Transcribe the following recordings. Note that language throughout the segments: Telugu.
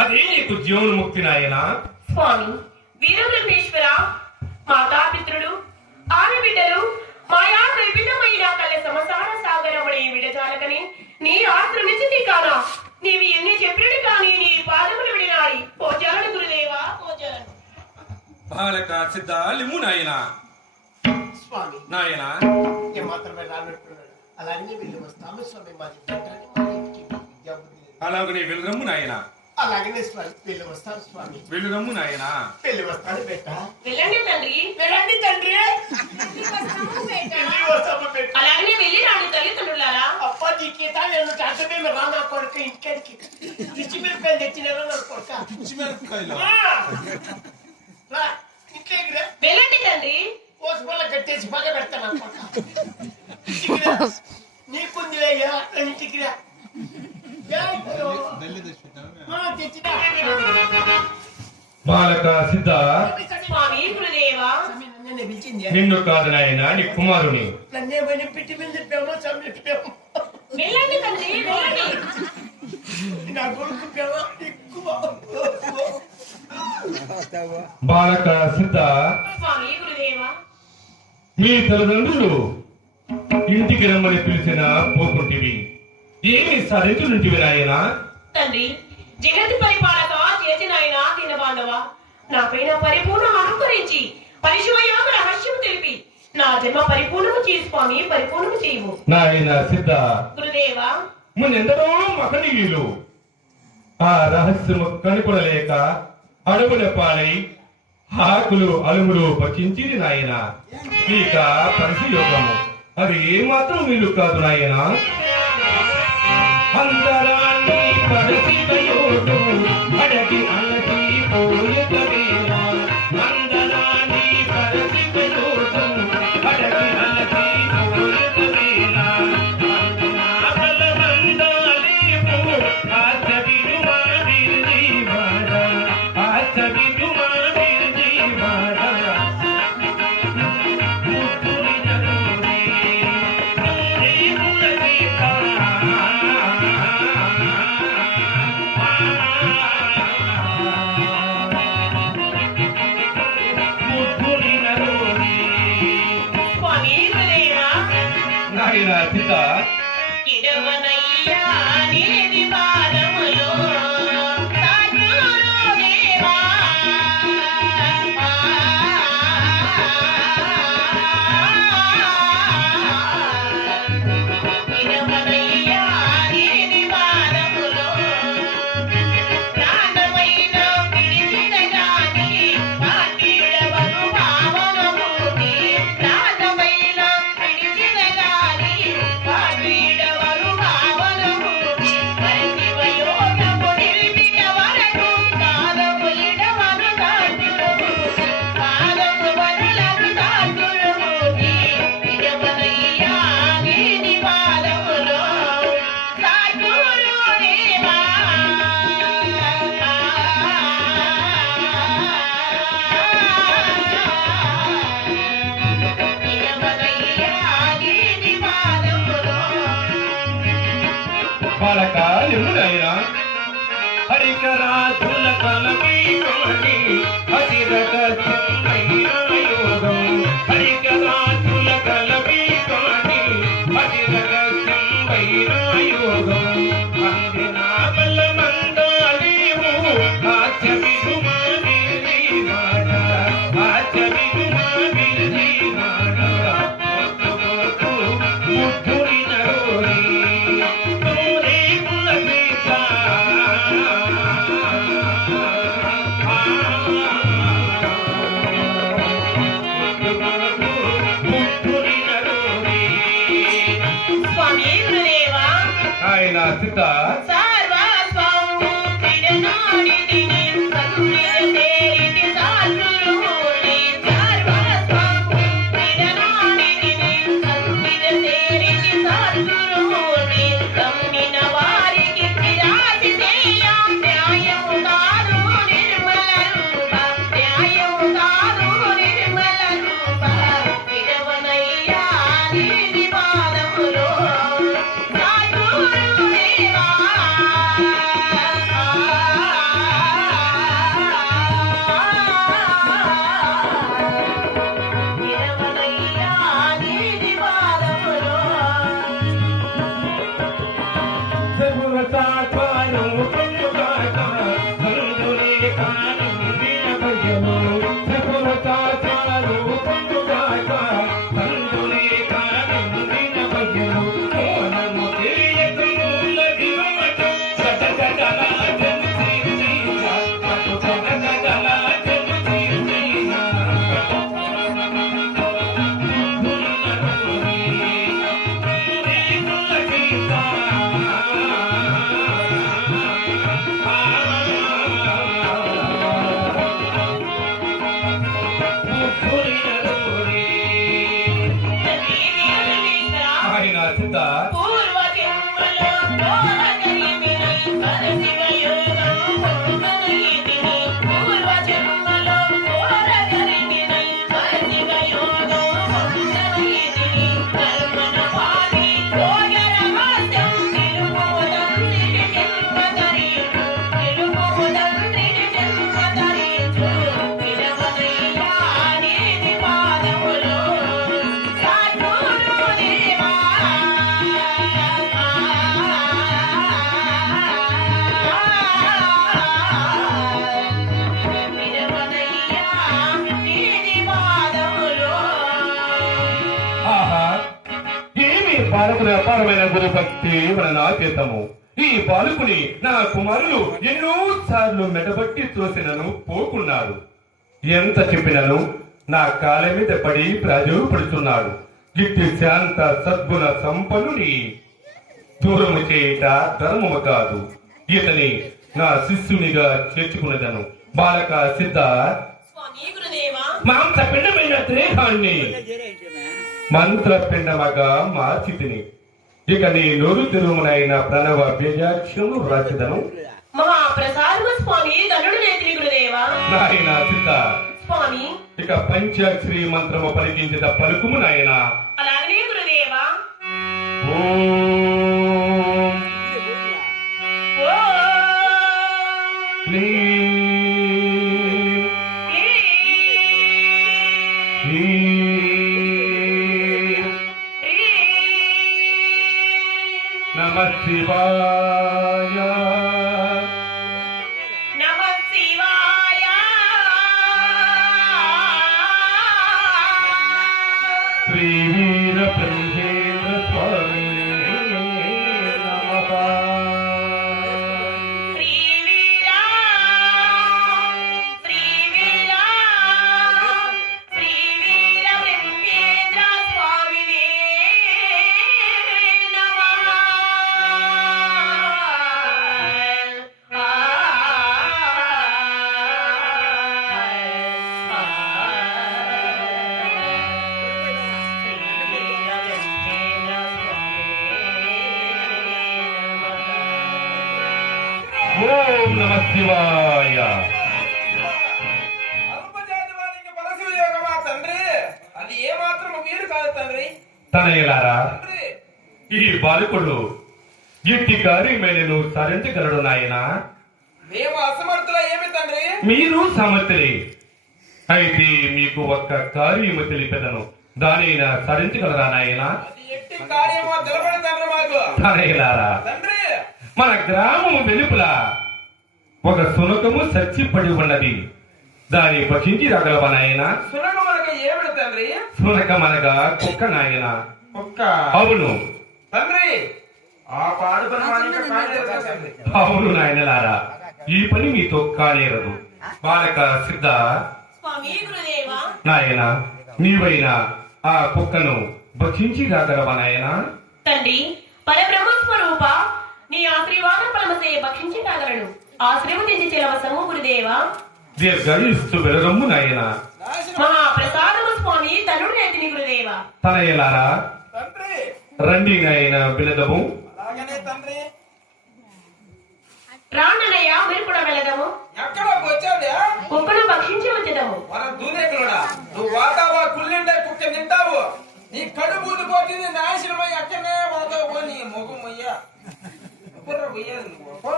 అదే నీకు జీవన్ముక్తి నాయనా. స్వామి వీరబ్రహ్మేశ్వర, మాతాపితృడు ఆడబిడ్డలు మాయా త్రైవిధమైన కల సంసార సాగరముడి విడజాలకని నీ ఆశ్రమించింది కానా. నీవి ఎన్ని చెప్పినట్టు కానీ నీ పాదములు విడినాయి. పోజాలను గురుదేవా పోజాలను. బాలక సిద్ధ లిమ్ము నాయనా. స్వామి నాయనా మాత్రమే రానట్టున్నాడు. అలాగే వెళ్ళి వస్తాము స్వామి. మాది విద్యాబుద్ధి అలాగనే వెళ్ళరమ్ము నాయనా. అలాగనే స్వామి వెళ్ళి వస్తాను స్వామి. వెళ్ళరమ్ము నాయనా. వెళ్ళి వస్తాను బేట. వెళ్ళండి తండ్రి. వెళ్ళండి తండ్రి. అలాగనే వెళ్ళి రాని తల్లిదండ్రులారా. అప్పా నీకేత నేను తాతమే రానా కొడుక ఇంటికి పిచ్చిమిరపకాయలు తెచ్చినారా నా కొడుక. పిచ్చిమిరపకాయలు రా ఇంట్లోకి రా. వెళ్ళండి తండ్రి. పోసుకోల కట్టేసి బాగా పెడతాను కొడుక. నీకుందిలే ఇంటికి రా. బాలక సిద్ధ స్వామి గురుదేవా. నిన్ను కాదు నాయనా, నీ కుమారుని. నన్నేమైనా పిట్టి మీద చెప్పామో చంపేమో. వెళ్ళండి తండ్రి వెళ్ళండి. నా కొడుకు పేమో ఎక్కువ. బాలక సిద్ధ స్వామి గురుదేవా. మీ తల్లిదండ్రులు ఇంటికి రమ్మని పిలిచిన పోకుంటివి. ఏమి సాధించుంటివి నాయనా. తండ్రి జగతి పరిపాలక చేసిన ఆయన దీనబాంధవ నాపైన పరిపూర్ణ అనుకరించి పరిశుభయోగ రహస్యం తెలిపి నా జన్మ పరిపూర్ణము చేయి స్వామి, పరిపూర్ణము చేయవు. నాయన సిద్ధ గురుదేవా. మున్నెందరో మహనీయులు ఆ రహస్యము కనుకొనలేక అడవుల పాలై ఆకులు అలుములు పచించిరి నాయన. ఇక పరిశయోగము అది ఏమాత్రం వీలు కాదు నాయన. అందరాన్ని పరిశయోగము అడగి అలసి పోయగలేనా. అందరాన్ని పరిశయోగము అడగి అలసి పోయగలేనా. స్వామి గురుదేవా. నాయన సిద్ధ ఇడవనయ్యా నీది పాదములో సాధులు దేవా. ఇడవనయ్యా నీది పాదములో ప్రాణమైన పిలిచిన గాని పాటి ఇడవను భావనమూర్తి. ప్రాణమైన పిలిచిన గాని పాటి ఇడవను భావనమూర్తి. పరిశివయోగము నిలిపిన వరకు పాదము ఇడవను దాటులమూర్తి. పాదము వరులను దాటులమూర్తి. ఇడవనయ్యా నీది పాదములో సాధులు దేవా. ఇడవనయ్యా నీది పాదములో. బాలక ఎమునైనా హరికరాజుల కలమీకొని హరిరక సింహైన యోగం. హరికరాజుల కలమీకొని హరిరక సింహైన యోగం. అందిన బలమందాలేమో ఆచ విడుమా గిరివాడ. ఆచ విడుమా గిరివాడ. ముద్దుని నరోరి తోరే ములసీత. ముద్దు బాలకుని అపారమైన గురు భక్తి మన చేతము. ఈ బాలకుని నా కుమారులు ఎన్నో సార్లు మెడబట్టి తోసినను పోకున్నారు. ఎంత చెప్పినను నా కాళ్ళ మీద పడి ప్రాజుపడుతున్నాడు. ఇట్టి శాంత సద్గుణ సంపన్నుని దూరము చేయట ధర్మము కాదు. ఇతని నా శిష్యునిగా చేర్చుకున్నదను. బాలక సిద్ధ మాంస పిండమైన దేహాన్ని మంత్రపిండమగా మార్చితిని. ఇక నీ నోరు తిరుమలైన ప్రణవ బీజాక్షరము రాసిదను. మహాప్రసాదము స్వామి ధనుడు నేత్రి గురుదేవా. నాయన సిద్ధ స్వామి ఇక పంచాక్షరి మంత్రము పలికించిన పలుకుము నాయన. అలాగనే గురుదేవా. ఓం క్లీం నమః శివాయ నమః శివాయ. శ్రీ వీర బ్రహ్మేంద్ర స్వామి నమః. శ్రీ వీర శ్రీ వీర శ్రీ వీర బ్రహ్మేంద్ర స్వామినే ఓం నమః శివాయ. అల్పజాతి వారికి పరశివ యోగమా తండ్రి? అది ఏ మాత్రం వీరు కాదు తండ్రి. తనయులారా, తండ్రి ఈ బాలకుడు ఎట్టి కార్యమైనను సాధించగలడు నాయన. మేము అసమర్థుల ఏమి తండ్రి? మీరు సమర్థులే. అయితే మీకు ఒక్క కార్యము తెలిపెదను. దానైనా సాధించగలరా నాయన? అది ఎట్టి కార్యమో తెలపండి తండ్రి మాకు. తనయులారా, తండ్రి మన గ్రామము వెలుపల ఒక సునకము చచ్చిపడి ఉన్నది. దాన్ని భక్షించి రాగలవా నాయన? సునకం మనకు ఏమిటి తండ్రి? సునకమనగా కుక్క నాయన. ఒక్క అవును తండ్రి ఆ పాడు పని మానిక కాలేదు కదా తండ్రి. అవును నాయనలారా, ఈ పని మీతో కానేరదు. బాలక సిద్ధ స్వామి గురుదేవా. నాయన, నీవైనా ఆ కుక్కను భక్షించి రాగలవా నాయన? తండ్రి పరబ్రహ్మ స్వరూప, నీ ఆశీర్వాద ఫలమసే భక్షించి కాగలను. ఆశీర్వదించి చెలవసము గురుదేవా. దీర్ఘాయుస్తు వెలగమ్ము నాయన. మహాప్రసాదము స్వామి ధనుడు నేతిని గురుదేవా. తనయలారా, తండ్రి రండి నాయన బిలదము. అలాగనే తండ్రి. రాన్నయ్య మీరు కూడా వెళ్ళదము. ఎక్కడ వచ్చాదే? కుక్కను భక్షించి వచ్చేదము. మన దూరేకుడా, నువ్వు వాతావా కుళ్ళిండే కుక్క తింటావు. నీ కడుపు ఊదిపోతుంది. నాశనమై అక్కడనే వాతావా పోయి నీ ముఖం అయ్యా పోయేది నువ్వు.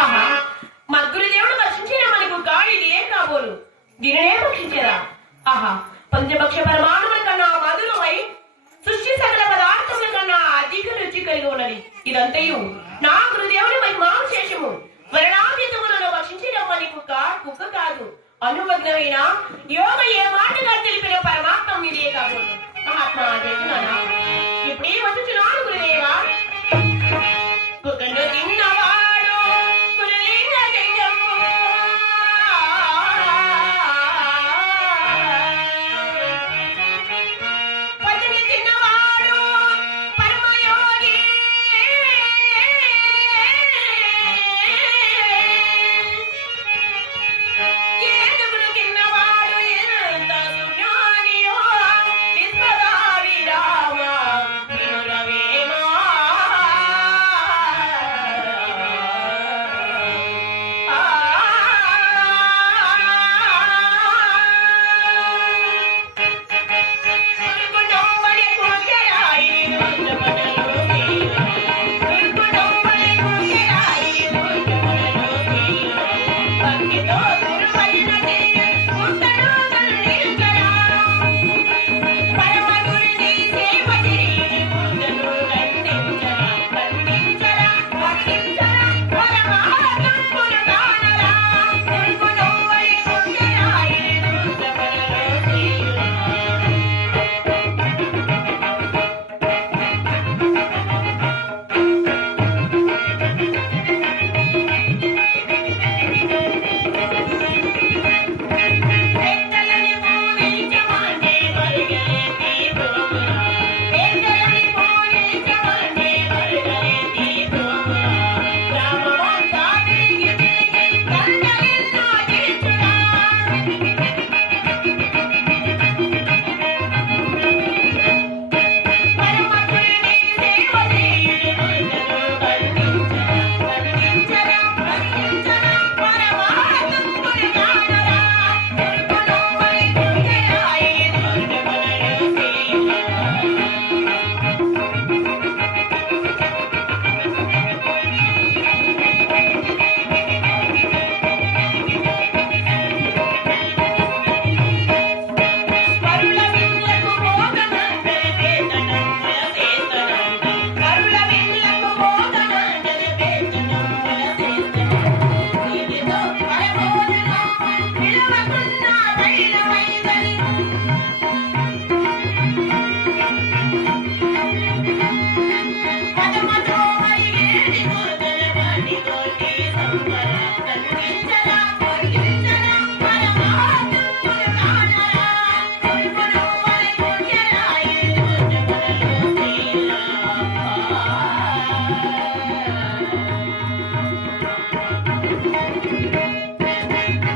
ఆహా, మన గురుదేవుడు భక్షించిన మనకు గాడిది ఏం కాబోలు. దీనినే భక్షించేదా? ఆహా, పంచపక్ష పరమాణువుల కన్నా మధురమై సృష్టి సకల పదార్థముల కన్నా అధిక కలిగి ఉన్నది. ఇదంతయు నా గురుదేవుని మహిమాను శేషము. వర్ణాతీతములను భక్షించినవ్వని కుక్క కుక్క కాదు. అనుమగ్నమైన యోగ ఏ మాటగా తెలిపిన పరమాత్మ ఇదే కాదు. మహాత్మా చేస్తున్నానా ఇప్పుడే వచ్చుచున్నాను గురుదేవా.